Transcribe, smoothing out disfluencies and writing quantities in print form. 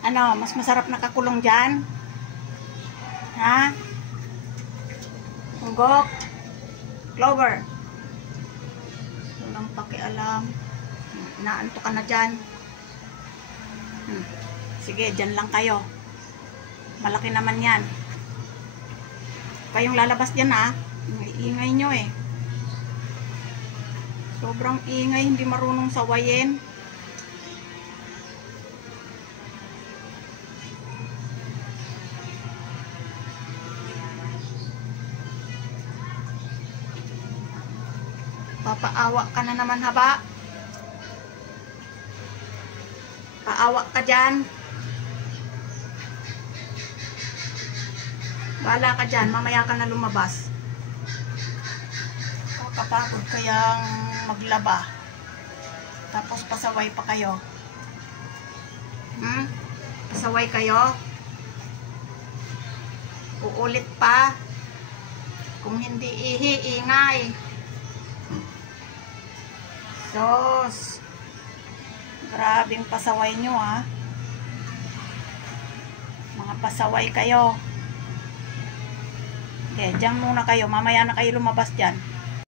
Ano, mas masarap nakakulong dyan? Ha? Unggok? Clover? Walang pakialam. Inaanto ka na dyan. Sige, dyan lang kayo. Malaki naman yan. Kayong lalabas dyan ha. Ingay nyo eh. Sobrang ingay, hindi marunong sawayin. Papaawa ka na naman haba. Paawa ka dyan. Bahala ka dyan, mamaya ka na lumabas. Kakapagod kayang maglaba. Tapos pasaway pa kayo. Pasaway kayo. Uulit pa. Kung hindi ihi, ingay. Sos. Grabing pasaway nyo ha. Mga pasaway kayo. Okay, dyan muna kayo. Mamaya na kayo lumabas dyan.